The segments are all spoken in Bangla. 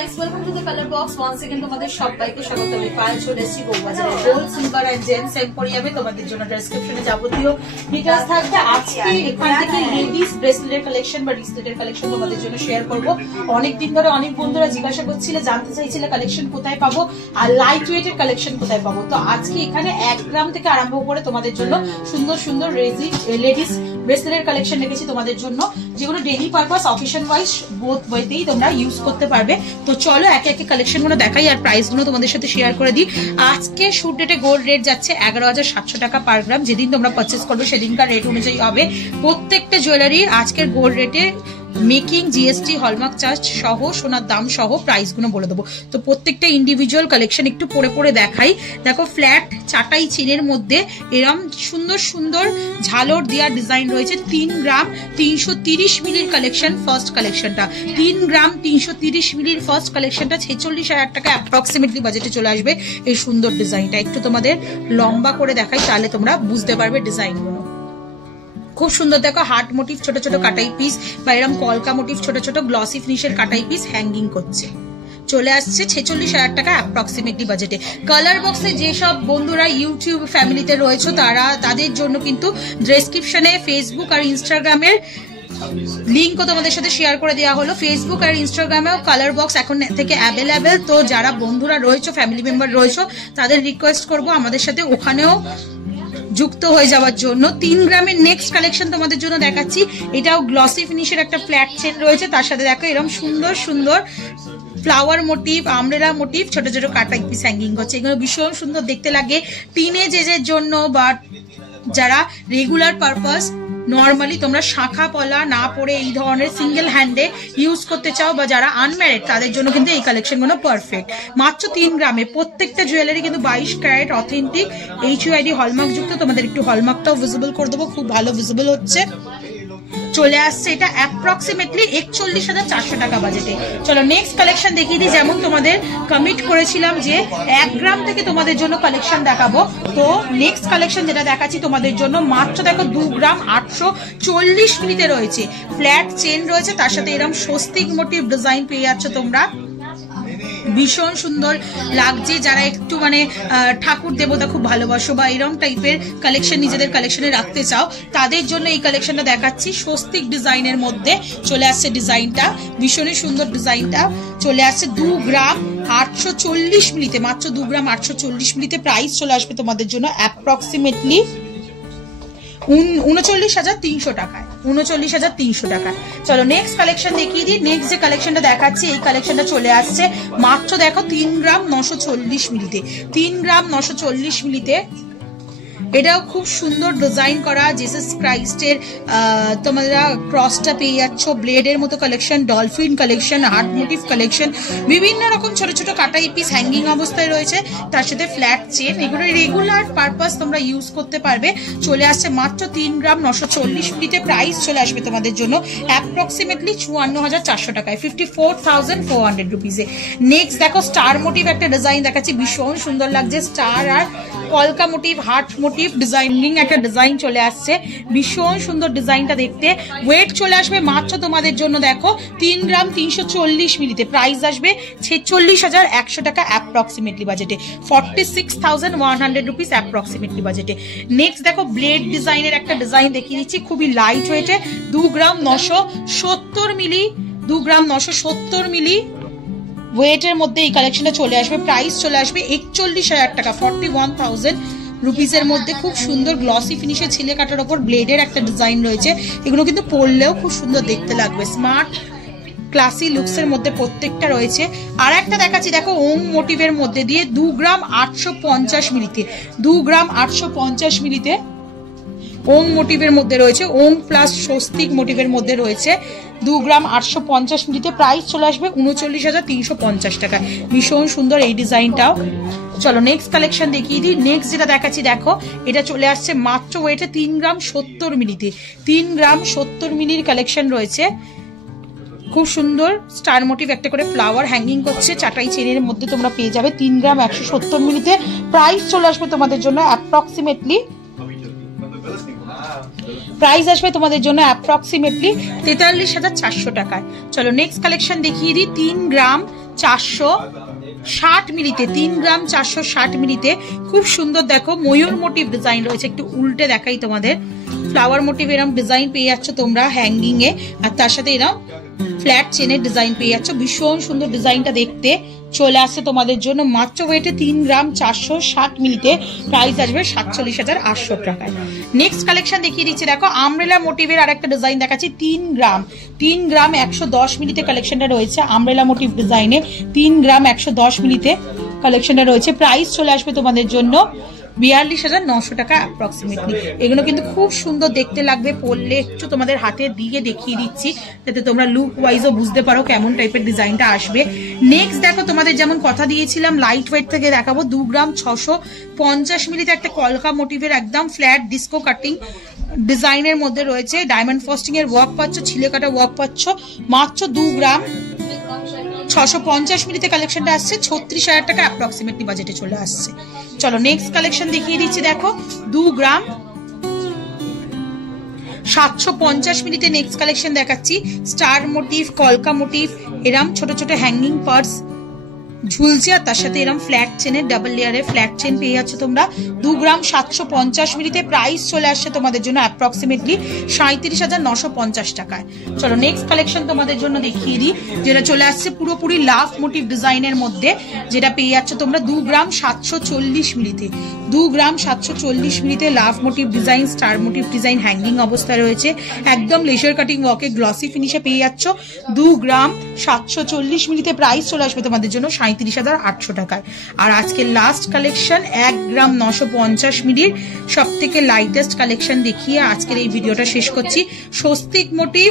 guys, welcome to the color box. Once again তোমাদের সবাইকে স্বাগত। আমি পায়েল চলে এসেছি বউবাজারে গোল্ড সিলভার এন্ড জেন্টস এম্পোরিয়ামে। তোমাদের জন্য ডেসক্রিপশনে যাবতীয় ডিটেইলস থাকবে। আজকে এখান থেকে লেডিস ব্রেসলেটের কালেকশন বা রিসলেটের কালেকশন তোমাদের জন্য শেয়ার করব। অনেক দিন ধরে অনেক বন্ধুরা জিজ্ঞাসা করছিলে, জানতে চাইছিলে কালেকশন কোথায় পাবো আর লাইট ওয়েটের কালেকশন কোথায় পাবো। তো আজকে এখানে 1 গ্রাম থেকে আরম্ভ করে তোমাদের জন্য সুন্দর সুন্দর লেডিস ব্রেসলেটের কালেকশন রেখেছি তোমাদের জন্য, যেগুলো daily purpose official wise both ওয়েতেই তোমরা ইউজ করতে পারবে। তো চলো একে একে কালেকশন গুলো দেখাই আর প্রাইস গুলো তোমাদের সাথে শেয়ার করে দিই। আজকে শুট ডেটে গোল্ড রেট যাচ্ছে 11,700 টাকা পার গ্রাম। যেদিন তোমরা পারচেস করবে সেদিনকার রেট অনুযায়ী হবে। প্রত্যেকটা জুয়েলারির আজকের গোল্ড রেটে মেকিং, জিএসটি, হলমার্ক চার্জ সহ, সোনার দাম সহ প্রাইস গুলো বলে দেবো। তো প্রত্যেকটা ইন্ডিভিজুয়াল কালেকশন একটু পরে পরে দেখাই। দেখো ফ্ল্যাট চাটাই চেনের মধ্যে এরম সুন্দর সুন্দর ঝালর দেওয়ার ডিজাইন রয়েছে। 3 গ্রাম 330 মিলির কালেকশন ফার্স্ট কালেকশনটা। 3 গ্রাম 330 মিলির ফার্স্ট কালেকশনটা 46,000 টাকা অ্যাপ্রক্সিমেটলি বাজেটে চলে আসবে। এই সুন্দর ডিজাইনটা একটু তোমাদের লম্বা করে দেখাই, তাহলে তোমরা বুঝতে পারবে ডিজাইনগুলো। খুব সুন্দর দেখো হার্ট মোটিভ ছোট ছোট কাটাই পিস বা এরকম কলকা মোটিভ ছোট ছোট গ্লসি ফিনিশের কাটাই পিস হ্যাঙ্গিং করছে। চলে আসছে 46,000 টাকা অ্যাপ্রক্সিমেটলি বাজেটে। কালার বক্সে যেসব বন্ধুরা ইউটিউব ফ্যামিলিতে রয়েছে তাদের জন্য কিন্তু ডেসক্রিপশনে ফেসবুক আর ইনস্টাগ্রামের লিঙ্কও তোমাদের সাথে শেয়ার করে দেওয়া হলো। ফেসবুক আর ইনস্টাগ্রামেও কালার বক্স এখন থেকে অ্যাভেলেবেল। তো যারা বন্ধুরা রয়েছে, ফ্যামিলি মেম্বার রয়েছে, তাদের রিকোয়েস্ট করব আমাদের সাথে ওখানেও যুক্ত হয়ে যাওয়ার জন্য। 3 গ্রামের নেক্সট কালেকশন তোমাদের জন্য দেখাচ্ছি। এটাও গ্লসি ফিনিশের একটা ফ্ল্যাট চেন রয়েছে, তার সাথে দেখো এরকম সুন্দর সুন্দর ফ্লাওয়ার মোটিভ, আমব্রেলা মোটিভ, ছোট ছোট কাটাই পিস হ্যাঙ্গিং করছে। এগুলো ভীষণ সুন্দর দেখতে লাগে টিনেজ এজের জন্য বা যারা রেগুলার পারপাস নর্মালি তোমরা শাখা পলা না পরে এই ধরনের সিঙ্গেল হ্যান্ডে ইউজ করতে চাও বা যারা আনম্যারিড তাদের জন্য কিন্তু এই কালেকশনগুলো পারফেক্ট। মাত্র 3 গ্রামে প্রত্যেকটা জুয়েলারি কিন্তু 22 ক্যারেট অথেন্টিক HUID হলমার্ক যুক্ত। তোমাদের একটু হলমার্কটাও ভিজিবল করে দেবো, খুব ভালো ভিজিবল হচ্ছে। চলে আসছে এটা অ্যাপ্রক্সিমেটলি 41,400 টাকা বাজেটে। চলো নেক্সট কালেকশন দেখিয়ে দিই। যেমন তোমাদের কমিট করেছিলাম যে 1 গ্রাম থেকে তোমাদের জন্য কালেকশন দেখাবো, তো নেক্সট কালেকশন যেটা দেখাচ্ছি তোমাদের জন্য মাত্র দেখো 2 গ্রাম 840 মিলিতে রয়েছে। ফ্ল্যাট চেন রয়েছে, তার সাথে এরকম স্বস্তিক মোটিভ ডিজাইন পেয়ে যাচ্ছ তোমরা। ভীষণ সুন্দর লাগছে। যারা একটু মানে ঠাকুর দেবতা খুব ভালোবাসো বা এরকম টাইপের কালেকশন নিজেদের কালেকশনে রাখতে চাও, তাদের জন্য এই কালেকশনটা দেখাচ্ছি। স্বস্তিক ডিজাইনের মধ্যে চলে আসছে ডিজাইনটা, ভীষণই সুন্দর ডিজাইনটা। চলে আসছে 2 গ্রাম 840 মিলিতে, মাত্র 2 গ্রাম 840 মিলিতে। প্রাইস চলে আসবে তোমাদের জন্য অ্যাপ্রক্সিমেটলি 39,300 টাকায়, 39,300 টাকা। চলো নেক্সট কালেকশন দেখিয়ে দিই। নেক্সট যে কালেকশনটা দেখাচ্ছি এই কালেকশনটা চলে আসছে মাত্র দেখো 3 গ্রাম 940 মিলিতে। 3 গ্রাম 940 মিলিতে এটাও খুব সুন্দর ডিজাইন করা জিসাস ক্রাইস্টের তোমরা ক্রসটা পেয়ে যাচ্ছ। ব্লেডের মতো collection, dolphin collection, heart motif collection, বিভিন্ন রকম ছোট ছোট কাটাই পিস হ্যাঙ্গিং অবস্থায় রয়েছে, তার সাথে ফ্ল্যাট চেন। এগুলো রেগুলার পারপাস তোমরা ইউজ করতে পারবে। চলে আসছে মাত্র 3 গ্রাম 940 মিলিতে। প্রাইস চলে আসবে তোমাদের জন্য অ্যাপ্রক্সিমেটলি 54,400 টাকায়, 54,400 রুপিসে। নেক্সট দেখো স্টার মোটিভ একটা ডিজাইন দেখাচ্ছি, ভীষণ সুন্দর লাগছে। স্টার আর কলকা মোটিভ, হার্ট মোটিভ ডিজাইনিং একটা ডিজাইন চলে আসছে, ভীষণ সুন্দর ডিজাইনটা দেখতে। ওয়েট চলে আসবে মাত্র তোমাদের জন্য দেখো 3 গ্রাম 340 মিলিতে। প্রাইস আসবে 46,100 টাকা অ্যাপ্রক্সিমেটলি বাজেটে, 46,100 রুপিস অ্যাপ্রক্সিমেটলি বাজেটে। নেক্সট দেখো ব্লেড ডিজাইনের একটা ডিজাইন দেখিয়ে দিচ্ছি, খুবই লাইট ওয়েটে। 2 গ্রাম 970 মিলি, 2 গ্রাম 970 মিলি ওয়েটের মধ্যে এই কালেকশনটা চলে আসবে। প্রাইস চলে আসবে 41,000 টাকা, 41,000 রুপিসের মধ্যে। খুব সুন্দর গ্লসি ফিনিশের ছিলে কাটার ওপর ব্লেডের একটা ডিজাইন রয়েছে। এগুলো কিন্তু পরলেও খুব সুন্দর দেখতে লাগবে। স্মার্ট ক্লাসি লুকসের মধ্যে প্রত্যেকটা রয়েছে। আর একটা দেখাচ্ছি দেখো ওং মোটিভের মধ্যে দিয়ে 2 গ্রাম 850 মিলিতে, 2 গ্রাম 850 মিলিতে ওং মোটিভের মধ্যে রয়েছে। ওং প্লাস স্বস্তিক মোটিভের মধ্যে রয়েছে। 2 গ্রাম 850 মিলিতে। প্রাইস চলে আসবে 39,350 টাকা। ভীষণ সুন্দর এই ডিজাইনটাও। চলো নেক্সট কালেকশন দেখিয়ে দিই। নেক্সট যেটা দেখাচ্ছি দেখো এটা চলে আসছে মাত্র ওয়েটে 3 গ্রাম 70 মিলিতে। 3 গ্রাম 70 মিলির কালেকশন রয়েছে। খুব সুন্দর স্টার মোটিভ একটা করে ফ্লাওয়ার হ্যাঙ্গিং করছে, চাটাই চেনের মধ্যে তোমরা পেয়ে যাবে। 3 গ্রাম 170 মিলিতে। প্রাইস চলে আসবে তোমাদের জন্য অ্যাপ্রক্সিমেটলি প্রাইস আসবে তোমাদের জন্য অ্যাপ্রক্সিমেটলি 43,400 টাকায়। চলো নেক্সট কালেকশন দেখিয়ে দিই। 3 গ্রাম 460 মিলিতে, 3 গ্রাম 460 মিলিতে খুব সুন্দর দেখো ময়ূর মোটিভ ডিজাইন রয়েছে। একটু উল্টে দেখাই তোমাদের, ফ্লাওয়ার মোটিভ এরকম ডিজাইন পেয়ে যাচ্ছ তোমরা হ্যাঙ্গিং এ, আর তার সাথে এরকম ফ্ল্যাট চেনের ডিজাইন পেয়ে যাচ্ছ। ভীষণ সুন্দর ডিজাইনটা দেখতে চলে আসছে তোমাদের জন্য মাত্র ওয়েটে 3 গ্রাম 460 মিলিতে, প্রাইস আসবে 47,800 টাকায়। নেক্সট কালেকশন দেখিয়ে দিচ্ছি, দেখো আমব্রেলা মোটিভের আরেকটা ডিজাইন দেখাচ্ছি। 3 গ্রাম 110 মিলিতে কালেকশনটা রয়েছে, আমব্রেলা মোটিভ ডিজাইনে 3 গ্রাম 110 মিলিতে কালেকশনটা রয়েছে। প্রাইস চলে আসবে তোমাদের জন্য 42,900 টাকা অ্যাপ্রক্সিমেটলি। এগুলো কিন্তু খুব সুন্দর দেখতে লাগবে পরলে। একটু তোমাদের হাতে দিয়ে দেখিয়ে দিচ্ছি যাতে তোমরা লুক ওয়াইজও বুঝতে পারো কেমন টাইপের ডিজাইনটা আসবে। নেক্সট দেখো তোমাদের যেমন কথা দিয়েছিলাম লাইট ওয়েট থেকে দেখাবো, 2 গ্রাম 650 মিলিতে একটা কলকা মোটিভের একদম ফ্ল্যাট ডিস্কো কাটিং ডিজাইনের মধ্যে রয়েছে। ডায়মন্ড ফস্টিং এর ওয়ার্ক পাচ্ছ, ছিলে কাটা ওয়ার্ক পাচ্ছ, মাত্র 2 গ্রাম 650 মিলিতে কালেকশনটা আসছে 36,000 টাকা অ্যাপ্রক্সিমেটলি বাজেটে চলে আসছে। চলো নেক্সট কালেকশন দেখিয়ে দিচ্ছি, দেখো 2 গ্রাম 750 মিলিতে নেক্সট কালেকশন দেখাচ্ছি। স্টার মোটিভ, কলকা মোটিভ, এরম ছোট ছোট হ্যাঙ্গিং পার্স ঝুলছে, আর তার সাথে এরকম ফ্ল্যাট চেনের ডাবল লেয়ারে ফ্ল্যাট চেন পেয়ে যাচ্ছে তোমরা 2 গ্রাম 750 মিলিতে। প্রাইস চলে আসছে তোমাদের জন্য অ্যাপ্রক্সিমেটলি 37,950 টাকায়। চলো নেক্সট কালেকশন তোমাদের জন্য দেখিয়ে দিই, যেটা চলে আসছে পুরোপুরি লাভ মোটিভ ডিজাইনের মধ্যে, যেটা পেয়ে যাচ্ছে তোমরা 2 গ্রাম 740 মিলিতে। 2 গ্রাম 740 মিলিতে love motif design, star motif design hanging অবস্থায় রয়েছে, একদম লেজার কাটিং ওয়ার্কে গ্লসি ফিনিশে পেয়ে যাচ্ছ 2 গ্রাম 740 মিলিতে। প্রাইস চলে আসবে তোমাদের জন্য 37,800 টাকায়। আর আজকে লাস্ট কালেকশন 1 গ্রাম 950 মিলির সব থেকে লাইটেস্ট কালেকশন দেখিয়ে আজকের এই ভিডিওটা শেষ করছি। স্বস্তিক মোটিভ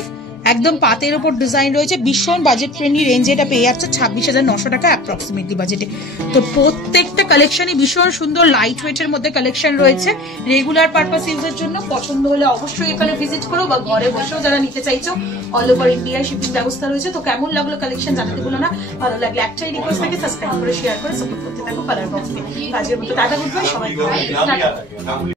একদম পাতের ওপর ডিজাইন রয়েছে, ভীষণ বাজেট ফ্রেন্ডলি রেঞ্জে এটা পেয়ে যাচ্ছে 26,900 টাকা অ্যাপ্রক্সিমেটলি বাজেটে। তো প্রত্যেকটা কালেকশনই ভীষণ সুন্দর লাইট ওয়েটের মধ্যে কালেকশন রয়েছে। রেগুলার পারপাস ইউজের জন্য পছন্দ হলে অবশ্যই এখানে ভিজিট করো, বা ঘরে বসেও যারা নিতে চাইছো অল ওভার ইন্ডিয়া শিপিং ব্যবস্থা রয়েছে। তো কেমন লাগলো কালেকশন জানাতে ভুলো না, ভালো লাগলে একটাই রিকোয়েস্ট থাকে সাবস্ক্রাইব করে শেয়ার করে সাপোর্ট করতে থাকো কালার বক্সকে। আজকের মতো টাটা, গুড বাই সবাই।